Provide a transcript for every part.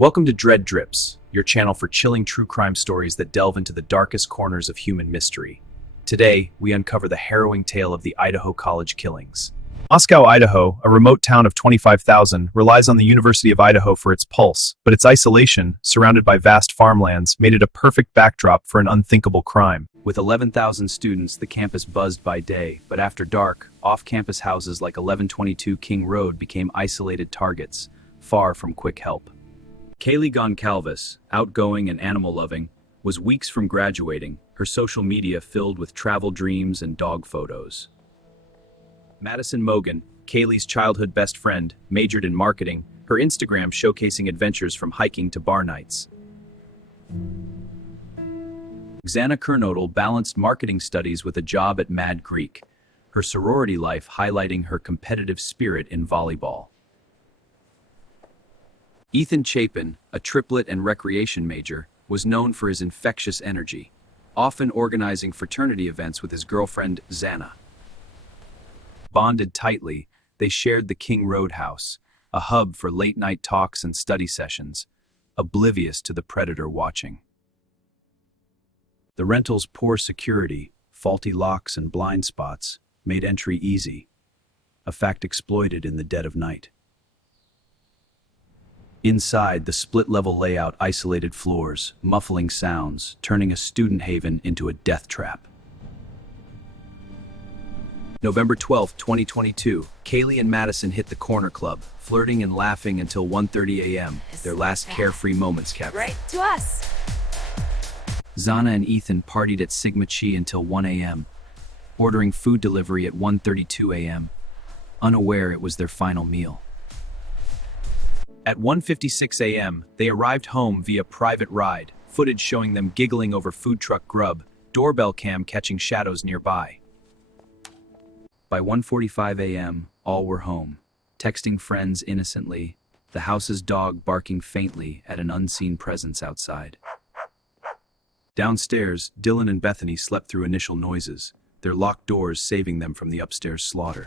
Welcome to Dread Drips, your channel for chilling true crime stories that delve into the darkest corners of human mystery. Today, we uncover the harrowing tale of the Idaho college killings. Moscow, Idaho, a remote town of 25,000, relies on the University of Idaho for its pulse, but its isolation, surrounded by vast farmlands, made it a perfect backdrop for an unthinkable crime. With 11,000 students, the campus buzzed by day, but after dark, off-campus houses like 1122 King Road became isolated targets, far from quick help. Kaylee Goncalves, outgoing and animal-loving, was weeks from graduating, her social media filled with travel dreams and dog photos. Madison Mogen, Kaylee's childhood best friend, majored in marketing, her Instagram showcasing adventures from hiking to bar nights. Xana Kernodle balanced marketing studies with a job at Mad Greek, her sorority life highlighting her competitive spirit in volleyball. Ethan Chapin, a triplet and recreation major, was known for his infectious energy, often organizing fraternity events with his girlfriend, Xana. Bonded tightly, they shared the King Road house, a hub for late-night talks and study sessions, oblivious to the predator watching. The rental's poor security, faulty locks and blind spots made entry easy, a fact exploited in the dead of night. Inside, the split-level layout isolated floors, muffling sounds, turning a student haven into a death trap. November 12, 2022, Kaylee and Madison hit the Corner Club, flirting and laughing until 1:30 a.m., their last carefree moments captured. Right to us. Xana and Ethan partied at Sigma Chi until 1 a.m., ordering food delivery at 1:32 a.m., unaware it was their final meal. At 1:56 a.m., they arrived home via private ride, footage showing them giggling over food truck grub, doorbell cam catching shadows nearby. By 1:45 a.m., all were home, texting friends innocently, the house's dog barking faintly at an unseen presence outside. Downstairs, Dylan and Bethany slept through initial noises, their locked doors saving them from the upstairs slaughter.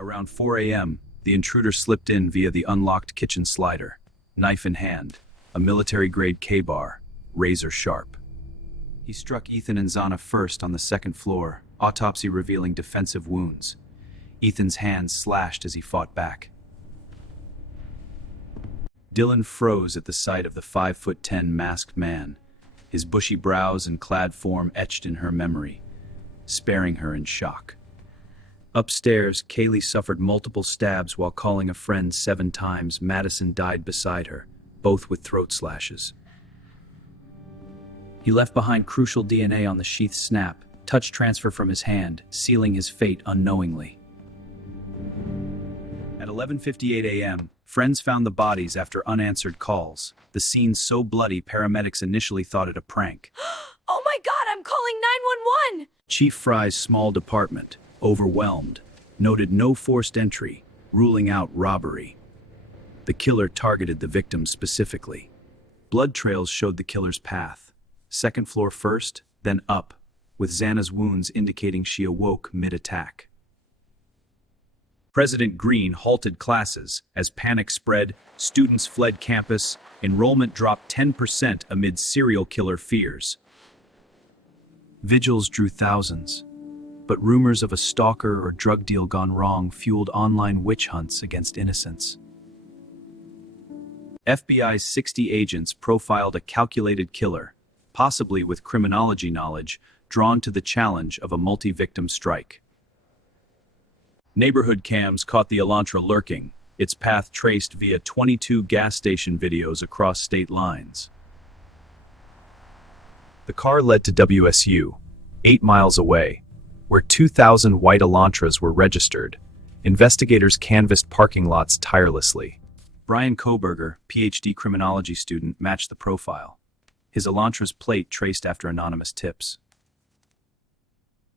Around 4 a.m., the intruder slipped in via the unlocked kitchen slider, knife in hand, a military-grade K-bar, razor sharp. He struck Ethan and Xana first on the second floor, autopsy revealing defensive wounds. Ethan's hands slashed as he fought back. Dylan froze at the sight of the 5'10" masked man, his bushy brows and clad form etched in her memory, sparing her in shock. Upstairs, Kaylee suffered multiple stabs while calling a friend 7 times. Madison died beside her, both with throat slashes. He left behind crucial DNA on the sheath snap, touch transfer from his hand, sealing his fate unknowingly. At 11:58 a.m., friends found the bodies after unanswered calls. The scene so bloody, paramedics initially thought it a prank. Oh my God, I'm calling 911! Chief Fry's small department, overwhelmed, noted no forced entry, ruling out robbery. The killer targeted the victim specifically. Blood trails showed the killer's path. Second floor first, then up, with Xana's wounds indicating she awoke mid-attack. President Green halted classes. As panic spread, students fled campus, enrollment dropped 10% amid serial killer fears. Vigils drew thousands, but rumors of a stalker or drug deal gone wrong fueled online witch hunts against innocents. FBI's 60 agents profiled a calculated killer, possibly with criminology knowledge, drawn to the challenge of a multi-victim strike. Neighborhood cams caught the Elantra lurking, its path traced via 22 gas station videos across state lines. The car led to WSU, 8 miles away, where 2,000 white Elantras were registered. Investigators canvassed parking lots tirelessly. Bryan Kohberger, PhD criminology student, matched the profile. His Elantra's plate traced after anonymous tips.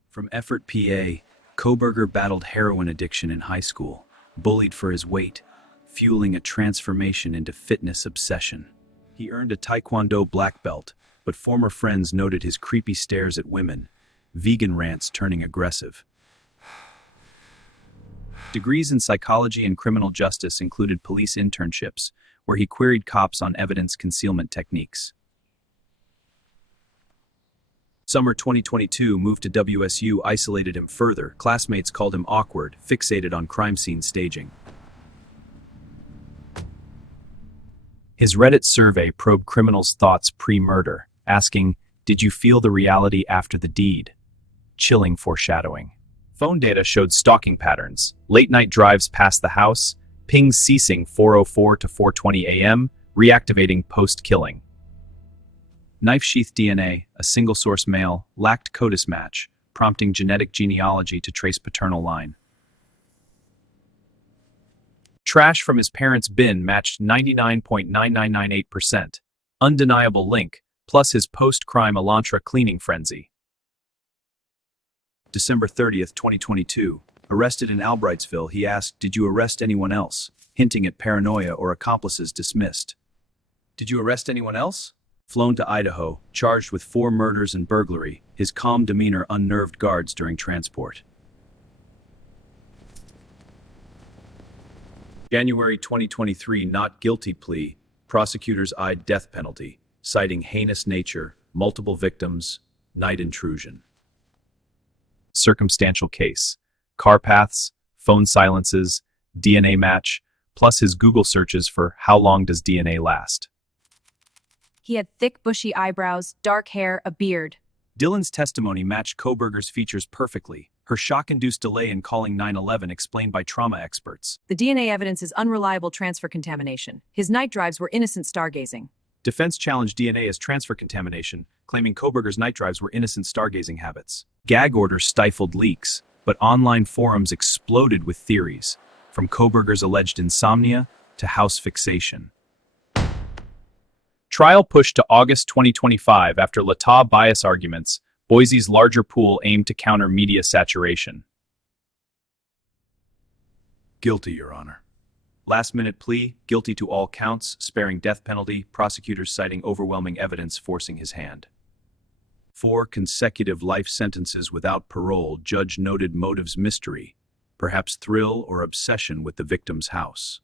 From Effort, PA, Kohberger battled heroin addiction in high school, bullied for his weight, fueling a transformation into fitness obsession. He earned a Taekwondo black belt, but former friends noted his creepy stares at women, vegan rants turning aggressive. Degrees in psychology and criminal justice included police internships, where he queried cops on evidence concealment techniques. Summer 2022 moved to WSU isolated him further. Classmates called him awkward, fixated on crime scene staging. His Reddit survey probed criminals' thoughts pre-murder, asking, "Did you feel the reality after the deed?" Chilling foreshadowing. Phone data showed stalking patterns, late-night drives past the house, pings ceasing 4:04 to 4:20 a.m., reactivating post-killing. Knife sheath DNA, a single-source male, lacked CODIS match, prompting genetic genealogy to trace paternal line. Trash from his parents' bin matched 99.9998%. Undeniable link, plus his post-crime Elantra cleaning frenzy. December 30th, 2022. Arrested in Albrightsville, he asked, "Did you arrest anyone else?" hinting at paranoia or accomplices dismissed. "Did you arrest anyone else?" Flown to Idaho, charged with 4 murders and burglary, his calm demeanor unnerved guards during transport. January 2023, not guilty plea. Prosecutors eyed death penalty, citing heinous nature, multiple victims, night intrusion. Circumstantial case. Car paths, phone silences, DNA match, plus his Google searches for "how long does DNA last?" He had thick, bushy eyebrows, dark hair, a beard. Dylan's testimony matched Kohberger's features perfectly. Her shock-induced delay in calling 911 explained by trauma experts. The DNA evidence is unreliable transfer contamination. His night drives were innocent stargazing. Defense challenged DNA as transfer contamination, claiming Kohberger's night drives were innocent stargazing habits. Gag orders stifled leaks, but online forums exploded with theories, from Kohberger's alleged insomnia to house fixation. Trial pushed to August 2025 after Latah bias arguments. Boise's larger pool aimed to counter media saturation. Guilty, Your Honor. Last-minute plea, guilty to all counts, sparing death penalty, prosecutors citing overwhelming evidence forcing his hand. 4 consecutive life sentences without parole, judge noted motives mystery, perhaps thrill or obsession with the victim's house.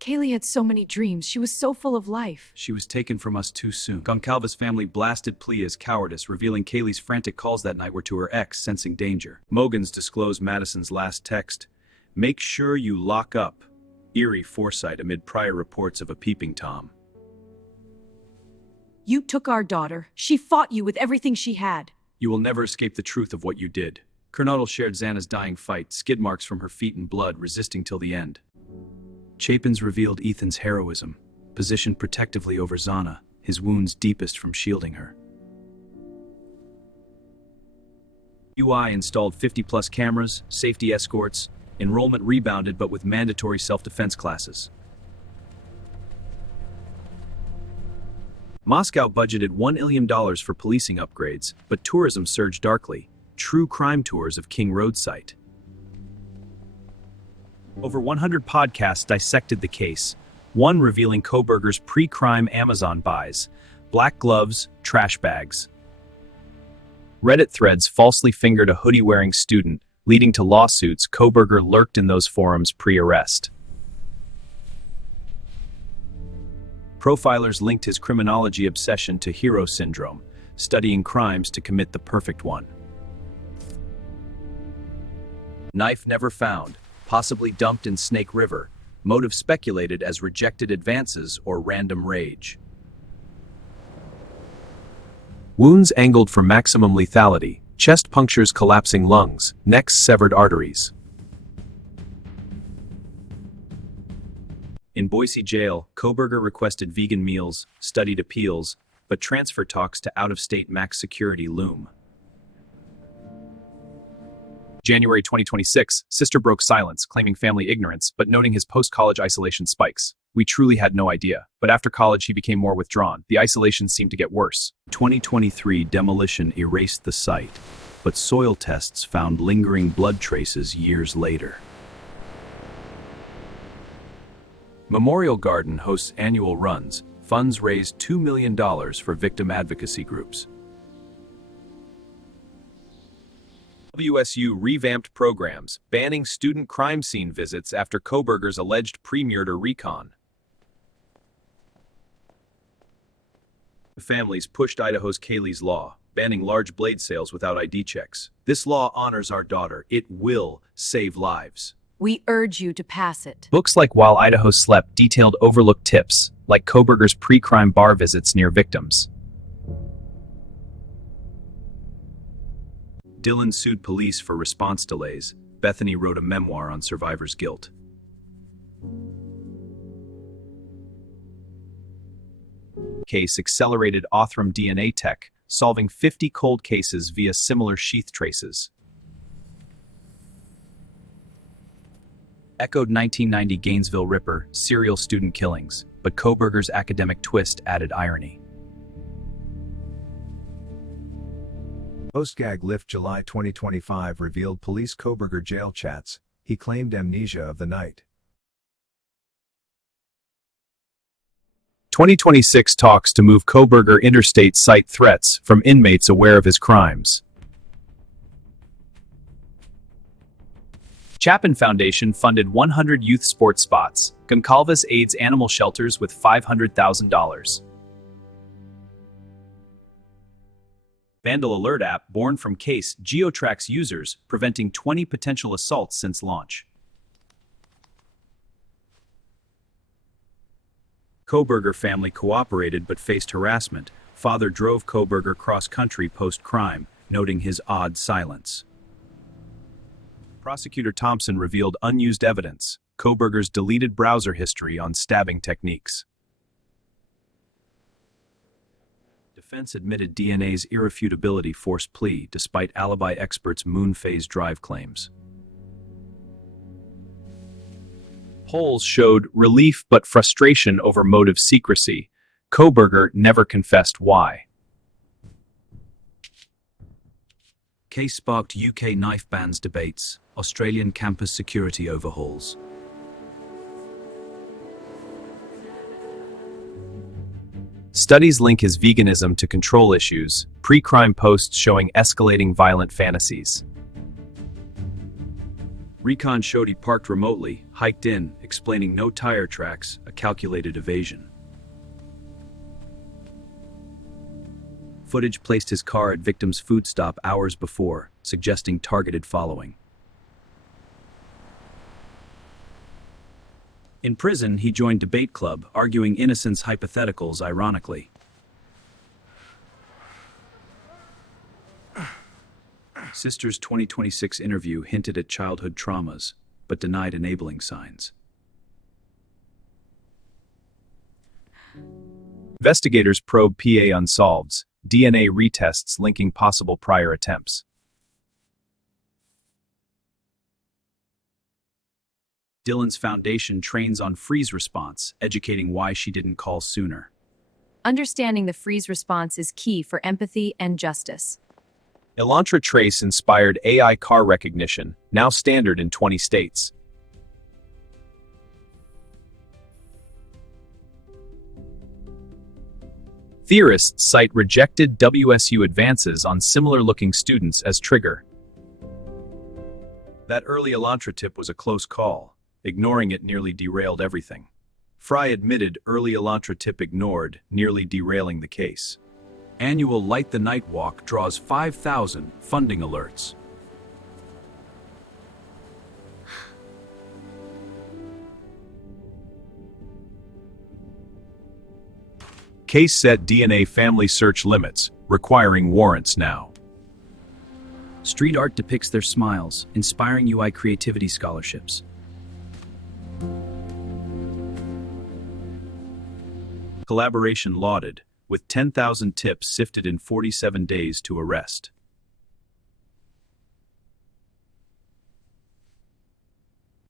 Kaylee had so many dreams. She was so full of life. She was taken from us too soon. Goncalves' family blasted plea as cowardice, revealing Kaylee's frantic calls that night were to her ex, sensing danger. Mogen's disclosed Madison's last text, "Make sure you lock up." Eerie foresight amid prior reports of a peeping Tom. You took our daughter. She fought you with everything she had. You will never escape the truth of what you did. Kernodle shared Xana's dying fight, skid marks from her feet and blood, resisting till the end. Chapin's revealed Ethan's heroism, positioned protectively over Xana, his wounds deepest from shielding her. UI installed 50-plus cameras, safety escorts, enrollment rebounded but with mandatory self-defense classes. Moscow budgeted $1 million for policing upgrades, but tourism surged darkly. True crime tours of King Road site. Over 100 podcasts dissected the case, one revealing Kohberger's pre-crime Amazon buys, black gloves, trash bags. Reddit threads falsely fingered a hoodie-wearing student, leading to lawsuits. Kohberger lurked in those forums pre-arrest. Profilers linked his criminology obsession to hero syndrome, studying crimes to commit the perfect one. Knife never found, possibly dumped in Snake River, motive speculated as rejected advances or random rage. Wounds angled for maximum lethality, chest punctures collapsing lungs, neck severed arteries. In Boise jail, Kohberger requested vegan meals, studied appeals, but transfer talks to out-of-state max security loom. January 2026, sister broke silence, claiming family ignorance, but noting his post-college isolation spikes. "We truly had no idea, but after college he became more withdrawn. The isolation seemed to get worse." 2023 demolition erased the site, but soil tests found lingering blood traces years later. Memorial Garden hosts annual runs. Funds raised $2 million for victim advocacy groups. WSU revamped programs, banning student crime scene visits after Kohberger's alleged pre-murder recon. Families pushed Idaho's Kaylee's law, banning large blade sales without ID checks. This law honors our daughter. It will save lives. We urge you to pass it. Books like While Idaho Slept detailed overlooked tips, like Kohberger's pre-crime bar visits near victims. Dylan sued police for response delays. Bethany wrote a memoir on survivor's guilt. Case accelerated Othram DNA tech, solving 50 cold cases via similar sheath traces. Echoed 1990 Gainesville Ripper, serial student killings, but Kohberger's academic twist added irony. Post-gag lift July 2025 revealed police Kohberger jail chats. He claimed amnesia of the night. 2026 talks to move Kohberger interstate cite threats from inmates aware of his crimes. Chapin Foundation funded 100 youth sports spots. Goncalves aids animal shelters with $500,000. Vandal Alert app born from Case geotracks users, preventing 20 potential assaults since launch. Kohberger family cooperated but faced harassment. Father drove Kohberger cross-country post-crime, noting his odd silence. Prosecutor Thompson revealed unused evidence, Kohberger's deleted browser history on stabbing techniques. Defense admitted DNA's irrefutability forced plea despite alibi experts' moon phase drive claims. Polls showed relief but frustration over motive secrecy. Kohberger never confessed why. Case sparked UK knife bans debates, Australian campus security overhauls. Studies link his veganism to control issues, pre-crime posts showing escalating violent fantasies. Recon showed he parked remotely, hiked in, explaining no tire tracks, a calculated evasion. Footage placed his car at victim's food stop hours before, suggesting targeted following. In prison, he joined debate club, arguing innocence hypotheticals ironically. Sister's 2026 interview hinted at childhood traumas, but denied enabling signs. Investigators probe PA unsolveds, DNA retests linking possible prior attempts. Dylan's foundation trains on freeze response, educating why she didn't call sooner. Understanding the freeze response is key for empathy and justice. Elantra Trace inspired AI car recognition, now standard in 20 states. Theorists cite rejected WSU advances on similar-looking students as trigger. That early Elantra tip was a close call. Ignoring it nearly derailed everything. Fry admitted early Elantra tip ignored, nearly derailing the case. Annual Light the Night Walk draws 5,000 funding alerts. Case set DNA family search limits, requiring warrants now. Street art depicts their smiles, inspiring UI creativity scholarships. Collaboration lauded, with 10,000 tips sifted in 47 days to arrest.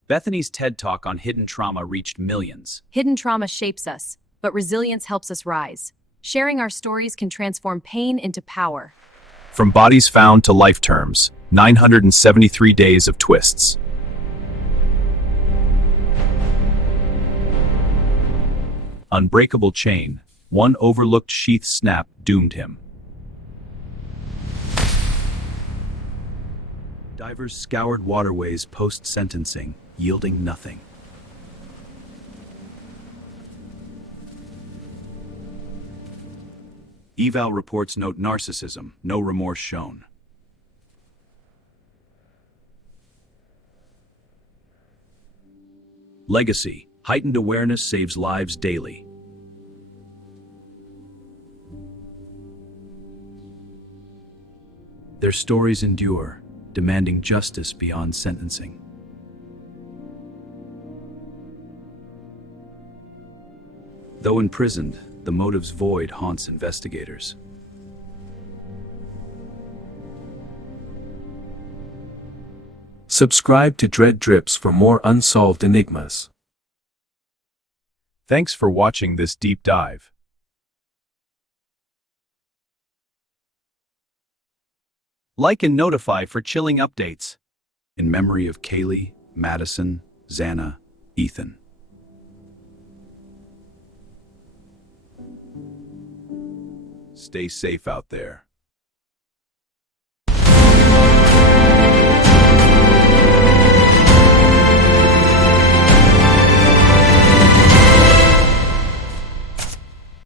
Bethany's TED Talk on hidden trauma reached millions. Hidden trauma shapes us, but resilience helps us rise. Sharing our stories can transform pain into power. From bodies found to life terms, 973 days of twists. Unbreakable chain, one overlooked sheath snap doomed him. Divers scoured waterways post-sentencing, yielding nothing. Eval reports note narcissism, no remorse shown. Legacy, heightened awareness saves lives daily. Their stories endure, demanding justice beyond sentencing. Though imprisoned, the motive's void haunts investigators. Subscribe to Dread Drips for more unsolved enigmas. Thanks for watching this deep dive. Like and notify for chilling updates. In memory of Kaylee, Madison, Xana, Ethan. Stay safe out there.